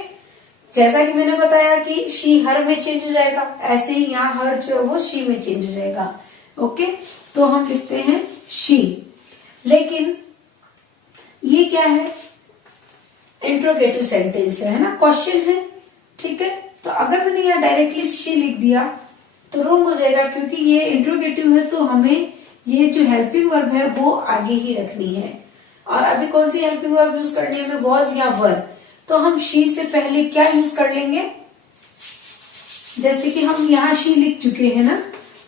जैसा कि मैंने बताया कि शी हर में चेंज हो जाएगा, ऐसे ही यहाँ हर जो है वो शी में चेंज हो जाएगा। ओके, तो हम लिखते हैं शी। लेकिन ये क्या है, इंट्रोगेटिव सेंटेंस है ना, क्वेश्चन है, ठीक है। तो अगर मैंने यहाँ डायरेक्टली शी लिख दिया तो रॉन्ग हो जाएगा, क्योंकि ये इंट्रोगेटिव है, तो हमें ये जो हेल्पिंग वर्ब है वो आगे ही रखनी है। और अभी कौन सी हेल्पिंग वर्ब यूज करनी है हमें, वॉज या वर। तो हम शी से पहले क्या यूज कर लेंगे, जैसे कि हम यहाँ शी लिख चुके हैं ना,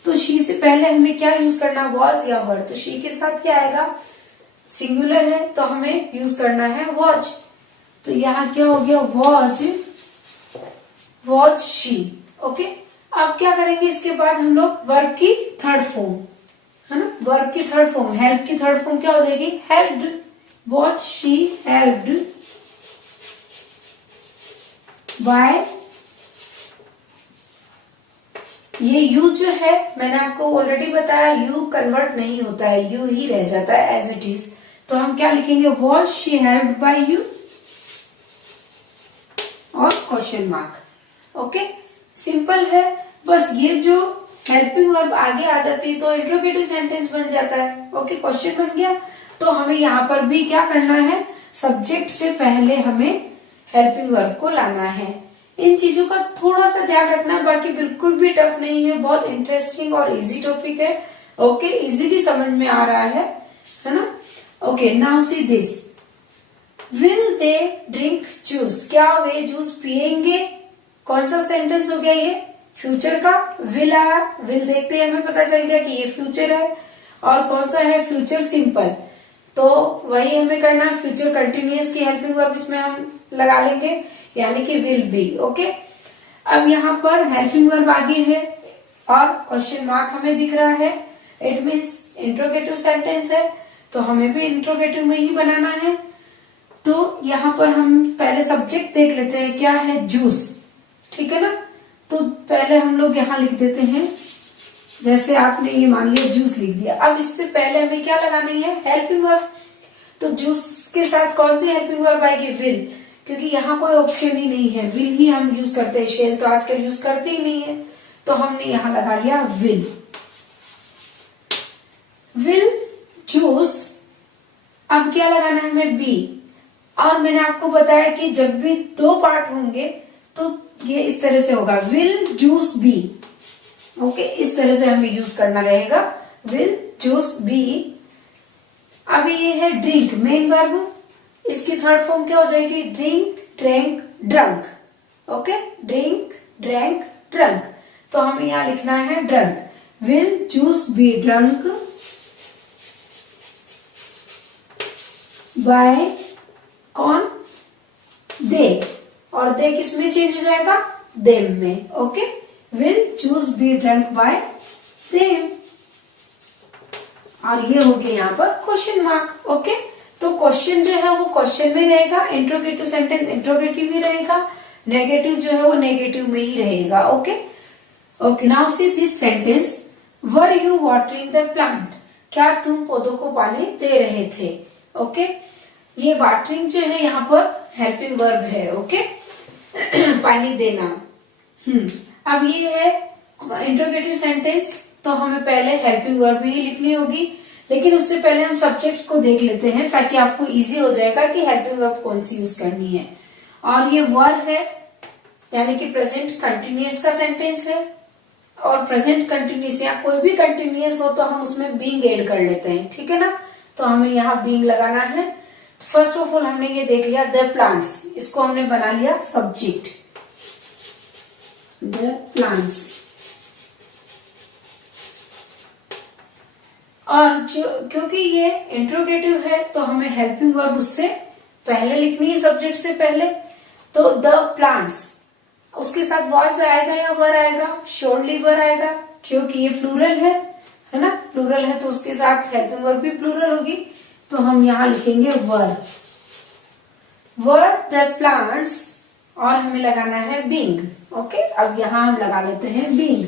तो शी से पहले हमें क्या यूज करना, वॉज या वर। तो शी के साथ क्या आएगा, सिंगुलर है तो हमें यूज करना है वॉज। तो यहाँ क्या हो गया, वॉज शी। ओके, अब क्या करेंगे, इसके बाद हम लोग वर्ब की थर्ड फॉर्म, है ना, वर्ब की थर्ड फॉर्म, हेल्प की थर्ड फॉर्म क्या हो जाएगी, helped. Was she helped bye, ये यू जो है मैंने आपको ऑलरेडी बताया, यू कन्वर्ट नहीं होता है, यू ही रह जाता है एज इट इज। तो हम क्या लिखेंगे, was she helped bye you और क्वेश्चन मार्क। ओके, सिंपल है, बस ये जो हेल्पिंग वर्ब आगे आ जाती है तो इंट्रोगेटिव सेंटेंस बन जाता है। ओके, क्वेश्चन बन गया। तो हमें यहाँ पर भी क्या करना है, सब्जेक्ट से पहले हमें हेल्पिंग वर्ब को लाना है। इन चीजों का थोड़ा सा ध्यान रखना, बाकी बिल्कुल भी टफ नहीं है, बहुत इंटरेस्टिंग और इजी टॉपिक है। ओके, इजीली समझ में आ रहा है ना। Okay, now see this, will they drink juice, क्या वे जूस पिएंगे। कौन सा सेंटेंस हो गया ये, फ्यूचर का, विल आया, विल देखते ही हमें पता चल गया कि ये फ्यूचर है। और कौन सा है, फ्यूचर सिंपल, तो वही हमें करना है, फ्यूचर कंटिन्यूअस की हेल्पिंग वर्ब इसमें हम लगा लेंगे, यानी कि विल बी। ओके, अब यहाँ पर हेल्पिंग वर्ब आगे है और क्वेश्चन मार्क हमें दिख रहा है, इट मीन्स इंट्रोगेटिव सेंटेंस है, तो हमें भी इंट्रोगेटिव में ही बनाना है। तो यहाँ पर हम पहले सब्जेक्ट देख लेते हैं, क्या है, जूस, ठीक है ना। तो पहले हम लोग यहाँ लिख देते हैं, जैसे आपने ये मान लिया जूस लिख दिया। अब इससे पहले हमें क्या लगानी है, हेल्पिंग वर्ब। तो जूस के साथ कौन सी हेल्पिंग वर्ब आएगी, विल, क्योंकि यहाँ कोई ऑप्शन ही नहीं है, विल ही हम यूज करते हैं, शेल तो आजकल यूज करते ही नहीं है, तो हमने यहाँ लगा लिया विल। विल जूस, अब क्या लगाना है हमें, बी। और मैंने आपको बताया कि जब भी दो पार्ट होंगे तो ये इस तरह से होगा, विल जूस बी। ओके, इस तरह से हमें यूज करना रहेगा, विल जूस बी। अब ये है ड्रिंक, मेन वर्ब, इसकी थर्ड फॉर्म क्या हो जाएगी, drink, drank, drunk. Okay, drink, drank, drunk, तो हमें यहाँ लिखना है drunk, will juice B drunk by, कौन, दे, और दे किस में चेंज हो जाएगा, देम में। Okay, will juice B drunk by them, और ये हो गया यहाँ पर क्वेश्चन मार्क। ओके, तो क्वेश्चन जो है वो क्वेश्चन में रहेगा, इंट्रोगेटिव सेंटेंस इंट्रोगेटिव ही रहेगा, नेगेटिव जो है वो नेगेटिव में ही रहेगा। Okay, okay, now see this sentence, were you watering the plant, क्या तुम पौधों को पानी दे रहे थे। ओके, ये वाटरिंग जो है यहाँ पर हेल्पिंग वर्ब है। ओके, पानी देना। अब ये है इंट्रोगेटिव सेंटेंस, तो हमें पहले हेल्पिंग वर्ब ही लिखनी होगी, लेकिन उससे पहले हम सब्जेक्ट को देख लेते हैं ताकि आपको इजी हो जाएगा कि हेल्पिंग वर्ब कौन सी यूज करनी है। और ये वर्ब है, यानी कि प्रेजेंट कंटिन्यूअस का सेंटेंस है, और प्रेजेंट कंटिन्यूअस या कोई भी कंटिन्यूअस हो तो हम उसमें बीइंग ऐड कर लेते हैं, ठीक है ना। तो हमें यहाँ बीइंग लगाना है। फर्स्ट ऑफ ऑल हमने ये देख लिया द प्लांट्स, इसको हमने बना लिया सब्जेक्ट, द प्लांट्स। और जो क्योंकि ये इंट्रोगेटिव है तो हमें हेल्पिंग वर्ब उससे पहले लिखनी है, सब्जेक्ट से पहले। तो द प्लांट्स, उसके साथ वॉज आएगा या वर आएगा, श्योरली वर आएगा, क्योंकि ये प्लूरल है ना, प्लूरल है तो उसके साथ हेल्पिंग वर्ब भी प्लूरल होगी। तो हम यहाँ लिखेंगे वर, वर द प्लांट्स, और हमें लगाना है बीइंग। ओके, अब यहाँ हम लगा लेते हैं बीइंग।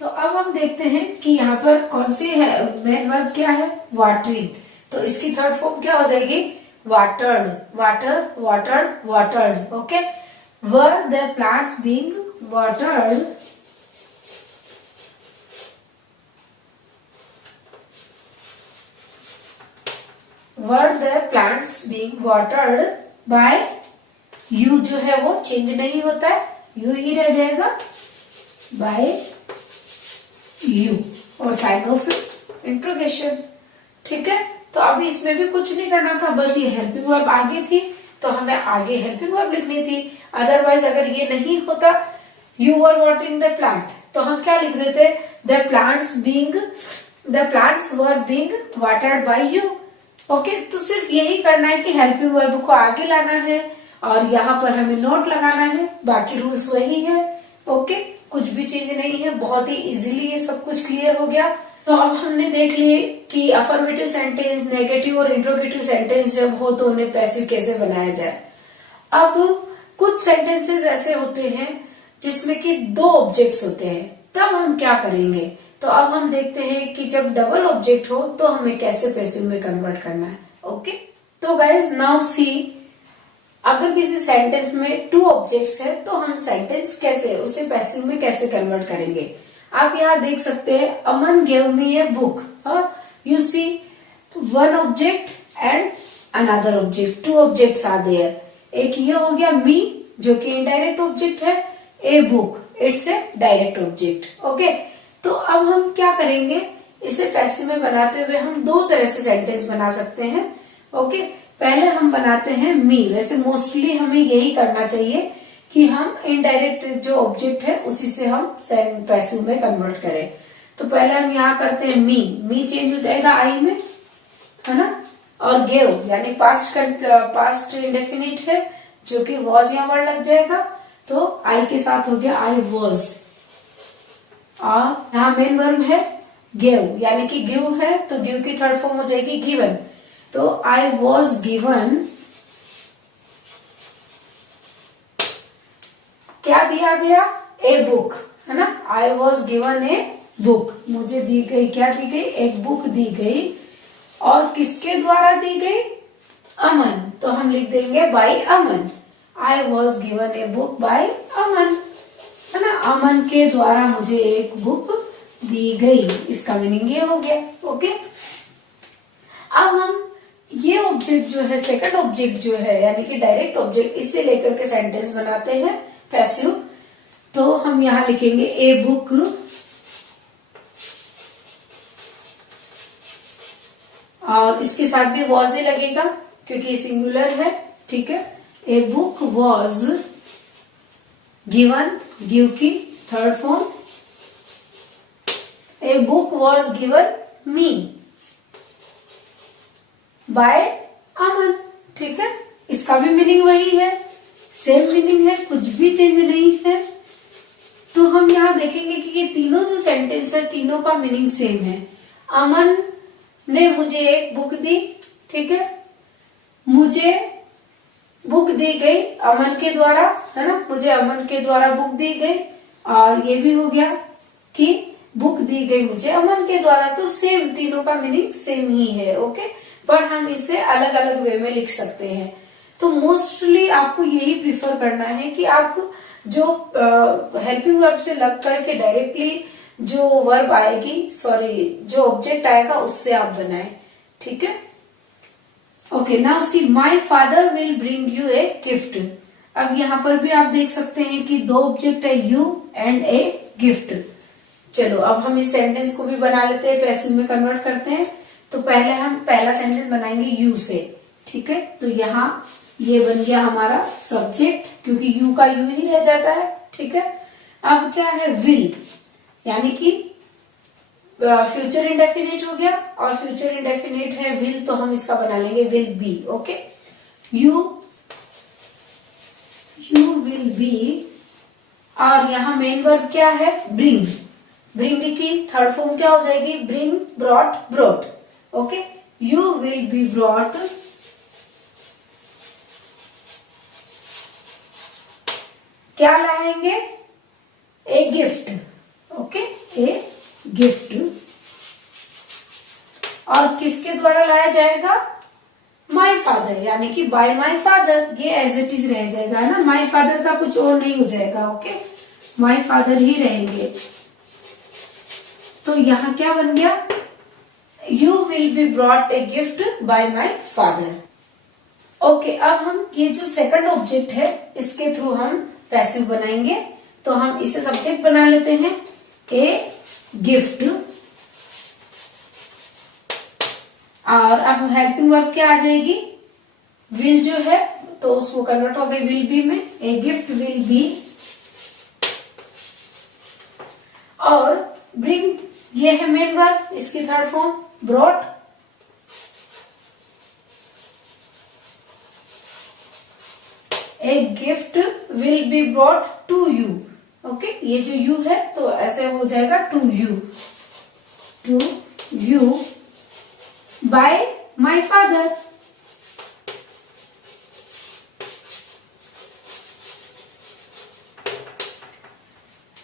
तो अब हम देखते हैं कि यहाँ पर कौन सी है मेन वर्ब, क्या है, वाटरिंग। तो इसकी थर्ड फॉर्म क्या हो जाएगी, watered, water, watered, watered. Okay, were the plants being watered were the plants being watered by you जो है वो चेंज नहीं होता है, यू ही रह जाएगा, बाय यू और साइन ऑफ इंट्रोगेशन। ठीक है, तो अभी इसमें भी कुछ नहीं करना था, बस ये हेल्पिंग वर्ब आगे थी तो हमें आगे हेल्पिंग वर्ब लिखनी थी। अदरवाइज अगर ये नहीं होता you were watering the plant तो हम क्या लिख देते, the plants were being watered by you. Okay, तो सिर्फ यही करना है कि हेल्पिंग वर्ब को आगे लाना है और यहाँ पर हमें नोट लगाना है, बाकी रूल्स वही है। ओके, कुछ भी चेंज नहीं है, बहुत ही इजीली ये सब कुछ क्लियर हो गया। तो अब हमने देख लिए कि अफर्मेटिव सेंटेंस, नेगेटिव और इंट्रोगेटिव सेंटेंस जब हो तो उन्हें पैसिव कैसे बनाया जाए। अब कुछ सेंटेंसेस ऐसे होते हैं जिसमें कि दो ऑब्जेक्ट्स होते हैं, तब हम क्या करेंगे। तो अब हम देखते हैं कि जब डबल ऑब्जेक्ट हो तो हमें कैसे पैसिव में कन्वर्ट करना है। ओके, तो गाइज नाउ सी, अगर किसी सेंटेंस में टू ऑब्जेक्ट्स है तो हम सेंटेंस कैसे उसे पैसिव में कैसे कन्वर्ट करेंगे। आप यहाँ देख सकते हैं, Aman gave me a book, you see one object and another object, two objects are there. एक ये हो गया मी जो कि इनडायरेक्ट ऑब्जेक्ट है, a book it's a direct object. Okay, तो अब हम क्या करेंगे, इसे पैसिव में बनाते हुए हम दो तरह से सेंटेंस बना सकते हैं। ओके, पहले हम बनाते हैं मी, वैसे मोस्टली हमें यही करना चाहिए कि हम इनडायरेक्ट जो ऑब्जेक्ट है उसी से हम पैसिव में कन्वर्ट करें। तो पहले हम यहाँ करते हैं मी चेंज हो जाएगा आई में, है ना, और गेव यानी पास्ट इंडेफिनिट है जो कि वॉज यहाँ वर्ड लग जाएगा, तो आई के साथ हो गया आई वॉज। और यहाँ मेन वर्ब है गेव यानी कि गिव है तो गिव की थर्ड फॉर्म हो जाएगी गिवन, तो आई वॉज गिवन, क्या दिया गया, ए बुक, है ना, आई वॉज गिवन ए बुक, मुझे दी गई, क्या दी गई, एक बुक दी गई, और किसके द्वारा दी गई, अमन, तो हम लिख देंगे by Aman, I was given a book by Aman, है ना, अमन के द्वारा मुझे एक बुक दी गई, इसका मीनिंग ये हो गया। ओके, अब हम ये ऑब्जेक्ट जो है, सेकंड ऑब्जेक्ट जो है यानी कि डायरेक्ट ऑब्जेक्ट, इससे लेकर के सेंटेंस बनाते हैं पैसिव। तो हम यहां लिखेंगे ए बुक और इसके साथ भी वॉज ही लगेगा क्योंकि सिंगुलर है। ठीक है, a book was given, give की third form, a book was given me by Aman. ठीक है, इसका भी मीनिंग वही है, सेम मीनिंग है, कुछ भी चेंज नहीं है। तो हम यहाँ देखेंगे कि ये तीनों जो सेंटेंस है तीनों का मीनिंग सेम है। अमन ने मुझे एक बुक दी, ठीक है, मुझे बुक दी गई अमन के द्वारा, है ना, मुझे अमन के द्वारा बुक दी गई, और ये भी हो गया कि बुक दी गई मुझे अमन के द्वारा, तो सेम, तीनों का मीनिंग सेम ही है। ओके, पर हम इसे अलग अलग वे में लिख सकते हैं। तो मोस्टली आपको यही प्रिफर करना है कि आप जो हेल्पिंग वर्ब से लग करके डायरेक्टली जो वर्ब आएगी, जो ऑब्जेक्ट आएगा उससे आप बनाएं। ठीक है, okay, now see my father will bring U a gift. अब यहाँ पर भी आप देख सकते हैं कि दो ऑब्जेक्ट है, यू एंड ए गिफ्ट। चलो अब हम इस सेंटेंस को भी बना लेते हैं, पैसिव में कन्वर्ट करते हैं। तो पहले हम पहला सेंटेंस बनाएंगे यू से। ठीक है, तो यहाँ ये बन गया हमारा सब्जेक्ट क्योंकि यू का यू ही रह जाता है। ठीक है, अब क्या है, विल यानी कि फ्यूचर इंडेफिनिट हो गया, और फ्यूचर इंडेफिनिट है विल, तो हम इसका बना लेंगे will be. Okay, you will be, और यहाँ मेन वर्ब क्या है, ब्रिंग, ब्रिंग की थर्ड फॉर्म क्या हो जाएगी, bring, brought, brought. Okay, you will be brought, क्या लाएंगे, a gift. Okay, a gift, और किसके द्वारा लाया जाएगा, माय फादर, यानी कि बाय माय फादर, ये एज इट इज रह जाएगा, है ना, माय फादर का कुछ और नहीं हो जाएगा। ओके, माय फादर ही रहेंगे। तो यहाँ क्या बन गया, you will be brought a gift by my father. Okay, अब हम ये जो सेकंड ऑब्जेक्ट है इसके थ्रू हम पैसिव बनाएंगे। तो हम इसे सब्जेक्ट बना लेते हैं, ए गिफ्ट। और अब हेल्पिंग वर्ब क्या आ जाएगी, विल जो है तो उसको कन्वर्ट हो गई विल बी में, ए गिफ्ट विल बी। और ब्रिंग ये है मेन वर्ब, इसकी third form brought. A gift will be brought to you. Okay, ये जो यू है तो ऐसे हो जाएगा to you by my father.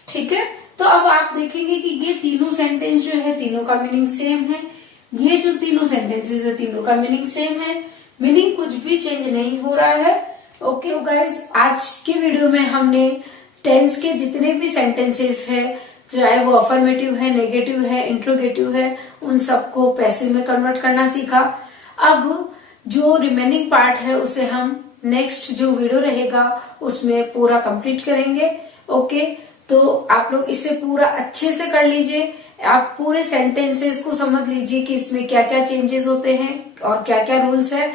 ठीक है, तो अब आप देखेंगे कि ये तीनों सेंटेंस जो है तीनों का मीनिंग सेम है। ये जो तीनों सेंटेंसेस है तीनों का मीनिंग सेम है, मीनिंग कुछ भी चेंज नहीं हो रहा है। ओके तो गाइस, आज के वीडियो में हमने टेंस के जितने भी सेंटेंसेस है, चाहे वो अफर्मेटिव है, नेगेटिव है, इंट्रोगेटिव है, उन सबको पैसिव में कन्वर्ट करना सीखा। अब जो रिमेनिंग पार्ट है उसे हम नेक्स्ट जो वीडियो रहेगा उसमें पूरा कंप्लीट करेंगे। ओके, तो आप लोग इसे पूरा अच्छे से कर लीजिए, आप पूरे सेंटेंसेस को समझ लीजिए कि इसमें क्या क्या चेंजेस होते हैं और क्या क्या रूल्स है,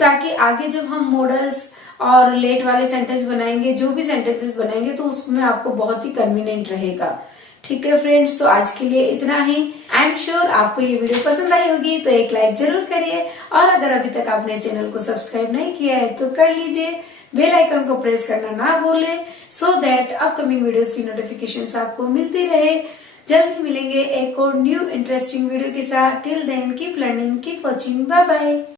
ताकि आगे जब हम मॉडल्स और लेट वाले सेंटेंस बनाएंगे, जो भी सेंटेंसेस बनाएंगे तो उसमें आपको बहुत ही कन्वीनियंट रहेगा। ठीक है फ्रेंड्स, तो आज के लिए इतना ही। आई एम श्योर आपको ये वीडियो पसंद आई होगी, तो एक लाइक जरूर करिए, और अगर अभी तक आपने चैनल को सब्सक्राइब नहीं किया है तो कर लीजिए, बेल आइकन को प्रेस करना ना भूले, सो दैट अपकमिंग वीडियोस की नोटिफिकेशंस आपको मिलती रहे। जल्द ही मिलेंगे एक और न्यू इंटरेस्टिंग वीडियो के साथ। Till then keep learning, keep watching, bye bye.